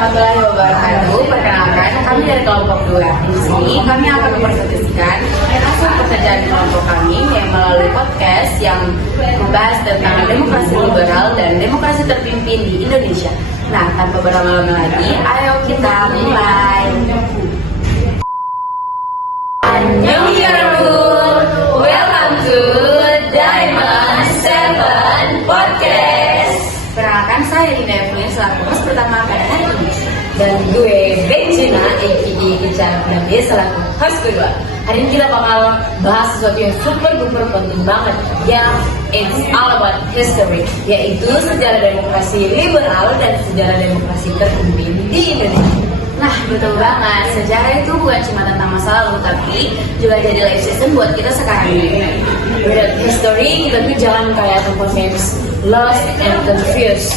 warahmatullahi wabarakatuh. Perkenalkan, kami dari kelompok 2. Di sini kami akan mempresentasikan hasil pekerjaan kelompok kami yang melalui podcast yang membahas tentang demokrasi liberal dan demokrasi terpimpin di Indonesia. Nah, tanpa berlama-lama lagi, ayo kita mulai. Annyeonghaseyo, welcome to Diamond 7 Podcast. Perkenalkan, saya Rina Evelyn selaku host pertama pada hari ini. Dan gue Benjina, a.k.a. Bicara Penambi selaku host kedua. Hari ini kita bakal bahas sesuatu yang super duper penting banget, yang it's all about history, yaitu sejarah demokrasi liberal dan sejarah demokrasi terpimpin di Indonesia. Nah, betul banget, sejarah itu bukan cuma tentang masa lalu, tapi juga jadi life system buat kita sekarang ini. Without history, kita tuh jangan kayak tempat games lost and confused.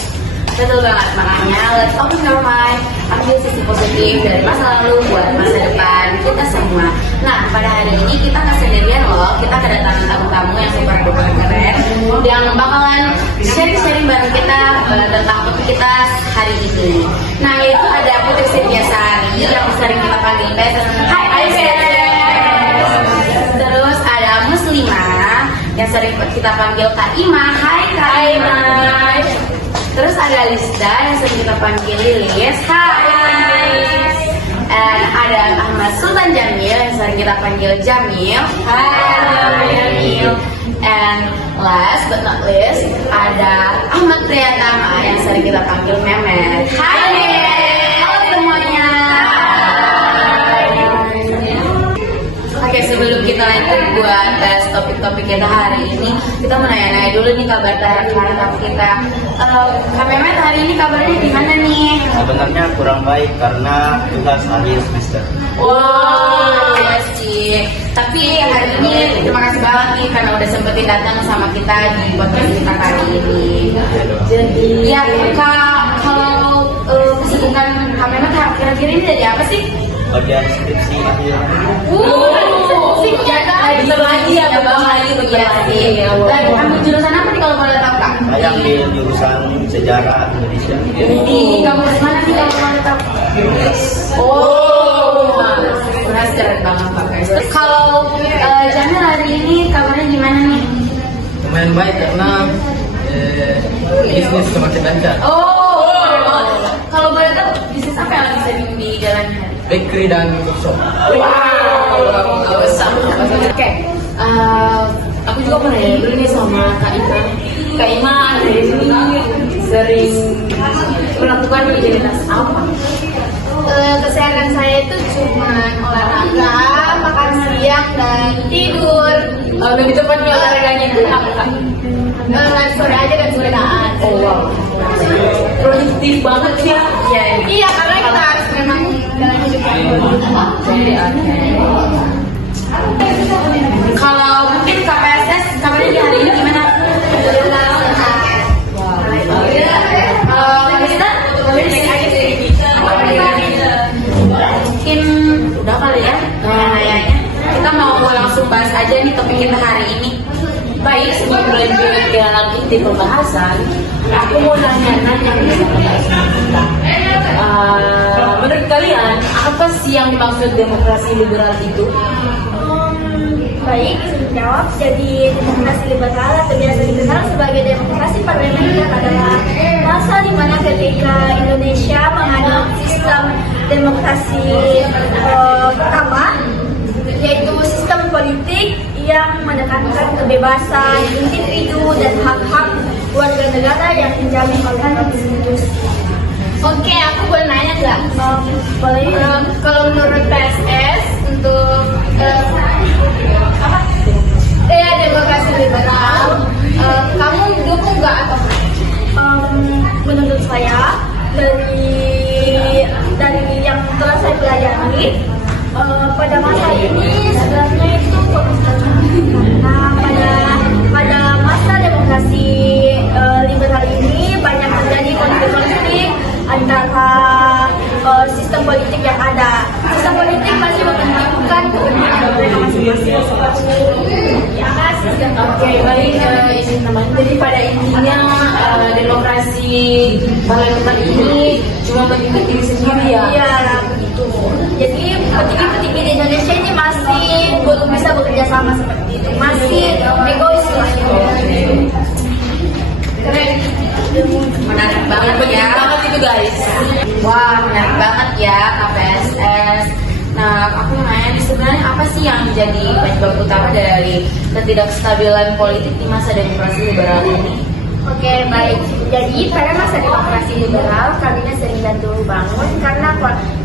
Betul banget, makanya let's open your mind, ambil sisi positif dari masa lalu buat masa depan kita semua. Nah, pada hari ini kita nggak sendirian loh, kita kedatangan tamu-tamu yang super duper keren yang bakalan sharing-sharing bareng kita tentang topik kita hari ini. Nah, yaitu ada Putri Cynthia Sari yang sering kita panggil Bes. Hai Bes. Terus ada Muslimah yang sering kita panggil Kak Ima. Hai Kak Ima. Terus ada Lista yang sering kita panggil Lilis. Hai. And ada Ahmad Sultan Jamil yang sering kita panggil Jamil. Hai Jamil. And last but not least ada Ahmad Priyatama yang sering kita panggil Memet. Hai Memet. Halo semuanya. Oke, sebelum kita lanjut buat tes topik-topik kita hari ini, kita mau nanya-nanya dulu nih kabar kita. Kak Memet, hari ini kabarnya gimana nih? Sebenarnya kurang baik karena tugas akhir semester. Wow, yes Ci. Tapi hari ini terima kasih banget nih karena udah sempetin datang sama kita di podcast kita kali ini. Jadi ya Kak, kalau kesibukan Kak Memet kira-kira ini jadi apa sih? Bagian skripsi akhir. Bentar lagi ya, bentar lagi begini. Dan ambil jurusan apa nih kalau boleh tahu Kak? Saya ambil jurusan sejarah Indonesia. Di kampus mana sih kalau boleh tahu? Oh, benar keren banget Pak guys. Terus kalau Jamil hari ini kabarnya gimana nih? Lumayan baik karena bisnis semakin lancar. Kalau boleh tahu bisnis apa yang lagi sering dijalankan? Bakery dan workshop. Wow, gak usah. Oke, aku juga pernah nanya dulu nih sama Kak Ima. Kak Ima dari sini sering melakukan aktivitas apa? Keseharian saya itu cuma olahraga, makan siang dan tidur. Lebih tepatnya olahraganya itu apa Kak? Sore aja dan sepedaan. Oh wow, produktif banget ya. Iya, karena kita harus memang jalan hidup yang Kalau mungkin KPSS kabarnya di hari ini gimana? Mungkin udah kali ya nanya-nanyanya. Kita mau langsung bahas aja nih topik kita hari ini. Baik, sebelum lanjut ke dalam inti pembahasan, aku mau nanya-nanya menurut kalian, apa sih yang dimaksud demokrasi liberal itu? Baik, sebelum jawab, jadi demokrasi liberal atau biasa dikenal sebagai demokrasi parlementer adalah masa di mana ketika Indonesia menganut sistem demokrasi pertama, yaitu sistem politik yang menekankan kebebasan individu dan hak-hak warga negara yang dijamin oleh konstitusi. Oke, aku boleh nanya nggak? Boleh. Kalau menurut PSS untuk demokrasi liberal, kamu dukung nggak atau? Menurut saya dari yang telah saya pelajari, pada masa ini sebenarnya itu pada masa demokrasi liberal ini banyak terjadi konflik antara sistem politik yang ada. Sistem politik masih memperhatikan kepentingan mereka masing-masing. Ya kan? Oke, baik izin teman. Jadi pada intinya demokrasi parlementer ini cuma mendidik diri sendiri ya. Iya, begitu. Jadi petinggi-petinggi di Indonesia ini masih belum bisa bekerja sama seperti itu, masih egois lah. Keren. Menarik banget ya. Banget itu guys. Wah, menarik banget ya KPSS. Nah, aku mau nanya nih, sebenarnya apa sih yang menjadi penyebab utama dari ketidakstabilan politik di masa demokrasi liberal ini? Oke, baik. Jadi pada masa demokrasi liberal, kabinet sering dan dulu bangun karena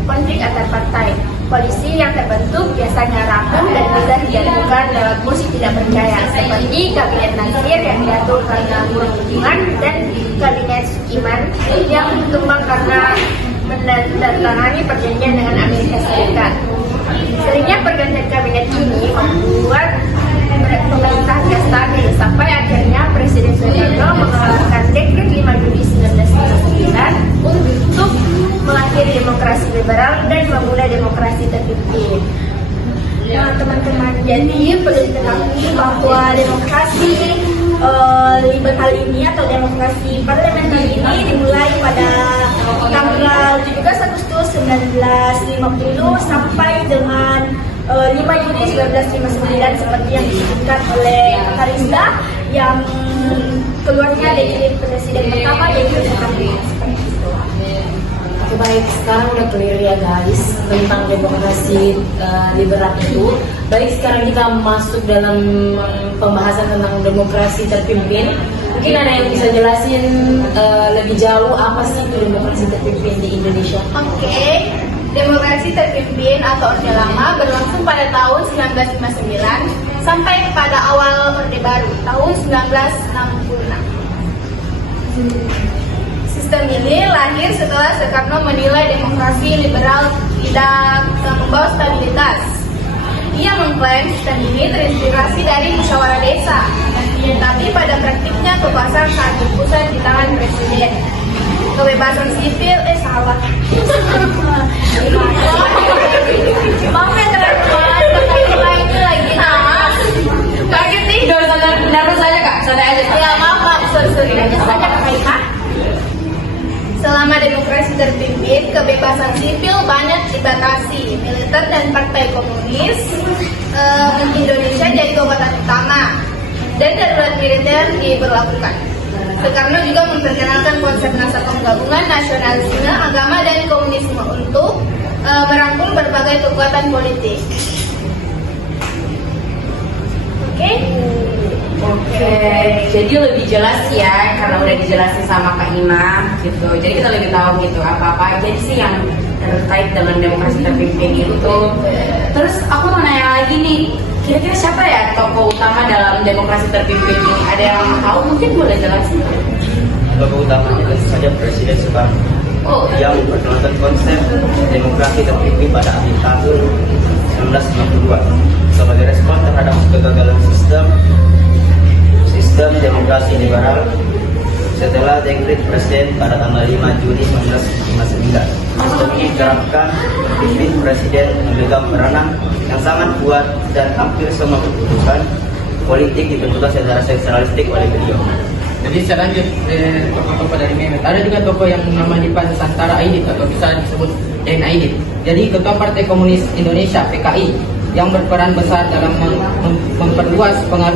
konflik antar partai. Koalisi yang terbentuk biasanya rapuh dan bisa dijatuhkan dalam posisi tidak percaya, seperti kabinet Nasir yang jatuh karena kurang dukungan dan kabinet Sukiman yang tumbang karena menandatangani perjanjian dengan Amerika Serikat. Seringnya pergantian kabinet ini membuat pemerintah tidak stabil sampai akhirnya Presiden Soekarno mengeluarkan Dekret 5 Juli 1959 untuk mengakhiri demokrasi liberal dan memulai demokrasi terpimpin. Nah, teman-teman, jadi perlu diketahui bahwa demokrasi liberal ini atau demokrasi parlementer ini dimulai pada tanggal 17 Agustus 1950 sampai dengan 5 Juni 1959 seperti yang disebutkan oleh Karisda yang keluarnya dari presiden pertama yaitu Soekarno. Oke, baik, sekarang udah clear ya guys tentang demokrasi liberal itu. Baik, sekarang kita masuk dalam pembahasan tentang demokrasi terpimpin. Mungkin ada yang bisa jelasin lebih jauh apa sih itu demokrasi terpimpin di Indonesia? Oke, demokrasi terpimpin atau Orde Lama berlangsung pada tahun 1959 sampai pada awal Orde Baru tahun 1966. Sistem ini lahir setelah Soekarno menilai demokrasi liberal tidak membawa stabilitas. Ia mengklaim sistem ini terinspirasi dari musyawarah desa, tapi pada praktiknya kekuasaan saat berpusat di tangan presiden. Kebebasan sipil, salah. Maaf ya teman-teman, kakak itu lagi naas. Kaget nih. Udah nervous aja kak, santai aja kak. Ya maaf, sorry aja saja kakak Ika. Selama demokrasi terpimpin, kebebasan sipil banyak dibatasi. Militer dan partai komunis Indonesia jadi kekuatan utama dan darurat militer diberlakukan. Soekarno juga memperkenalkan konsep Nasabah Gabungan Nasionalisme, Agama, dan Komunisme untuk merangkul berbagai kekuatan politik. Oke, jadi lebih jelas ya karena udah dijelasin sama Kak Ima gitu. Jadi kita lebih tahu gitu apa-apa aja sih yang terkait dengan demokrasi terpimpin itu. Terus aku mau nanya lagi nih, kira-kira siapa ya tokoh utama dalam demokrasi terpimpin ini? Ada yang tahu? Mungkin boleh jelasin. Tokoh utamanya tentu saja Presiden Soekarno yang memperkenalkan konsep demokrasi terpimpin pada akhir tahun 1962 sebagai respon terhadap kegagalan sistem demokrasi liberal setelah dekret presiden pada tanggal 5 Juni 1959. Sistem ini diterapkan pimpin presiden memegang peranan yang sangat kuat dan hampir semua keputusan politik ditentukan secara sentralistik oleh beliau. Jadi selanjut tokoh-tokoh dari Mehmet, ada juga tokoh yang namanya Pan Nusantara Aidit atau bisa disebut Den Aidit. Jadi ketua Partai Komunis Indonesia (PKI) yang berperan besar dalam memperluas pengaruh